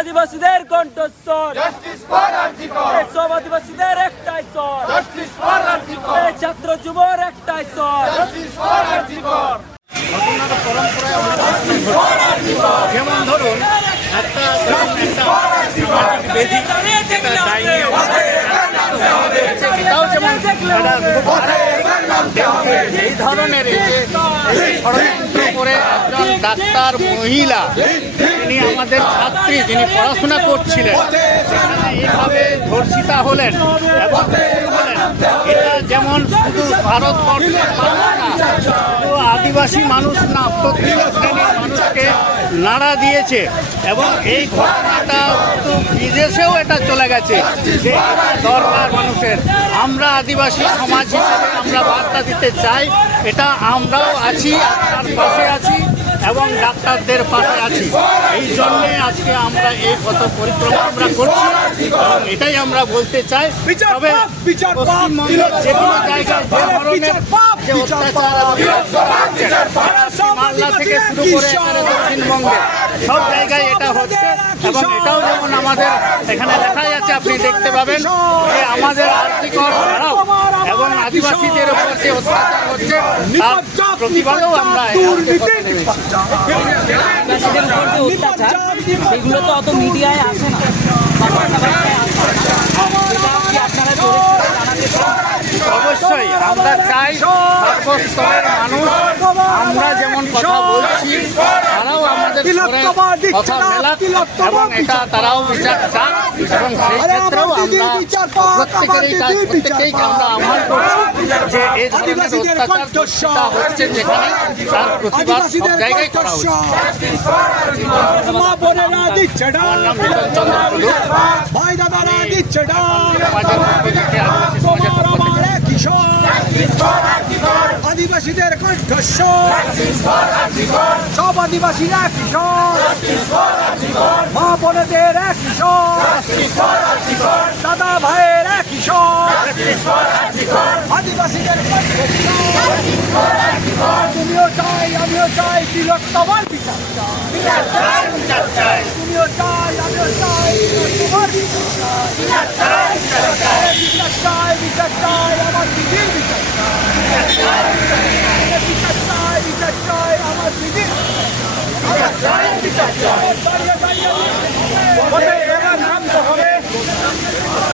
আদিবাসীদের কণ্ঠস্বর সব আদিবাসীদের একটাই স্বর, ছাত্র যুবর একটাই স্বর। যেমন ধরুন এই ধরনের ষড়যন্ত্র করে একজন ডাক্তার মহিলা, তিনি আমাদের ছাত্রী, যিনি পড়াশোনা করছিলেন, এইভাবে ধর্ষিতা হলেন এবং এটা যেমন শুধু ভারতবর্ষের মানুষ না, শুধু আদিবাসী মানুষ না, প্রত্যেক শ্রেণীর মানুষকে নাড়া দিয়েছে। এবং এই ঘটনাটা তো বিদেশেও এটা চলে গেছে যে এটা দরকার মানুষের। আমরা আদিবাসী সমাজ হিসেবে আমরা বার্তা দিতে চাই, এটা আমরাও আছি, আপনার পাশে আছি এবং ডাক্তারদের পাশে আছি। এই জন্যে আজকে আমরা এই পথ পরিক্রমা আমরা করছি এবং এটাই আমরা বলতে চাই। তবে পশ্চিমবঙ্গের যে কোনো জায়গায় যে ধরনের যে অত্যাচার মালদা থেকে শুরু করে এখানে দক্ষিণবঙ্গে সব জায়গায় এটা হচ্ছে এবং এটাও যেমন আমাদের এখানে দেখা যাচ্ছে, আপনি দেখতে পাবেন যে আমাদের আর্থিকর ছাড়াও এবং আদিবাসীদের উপর যে অত্যাচার হচ্ছে তার প্রতিবাদেও আমরা এগুলো তো অত মিডিয়ায় আসে না। অবশ্যই আমরা চাই সর্বস্তরের মানুষ আমরা যেমন কথা বলছি তারাও আমাদের কথা মেলাক এবং এটা তারাও বিচার চান এবং সেই ক্ষেত্রেও আমরা প্রত্যেকেই আমরা আহ্বান করছি যে এই ধরনের অত্যাচার হচ্ছে যেখানে তার প্রতিবাদ সব জায়গায় করা উচিত। আমার নাম মিলন চন্দ্র টুডু, আদিবাসীদের কণ্ঠস্বর, সব আদিবাসীরা কিশোর, মা বোনেদের এক কিশোর, দাদা ভাইয়ের এক কিশোর, আদিবাসীদের কণ্ঠস্বর। তুমিও চাই আমিও চাই তিলোত্তমার বিচার চাই, তুমিও চাই আমিও চাই তিলোত্তমার বিচার চাই, বিচার চাই আমার দিদির বিচার চাই, আমার দিদির বিচার চাই।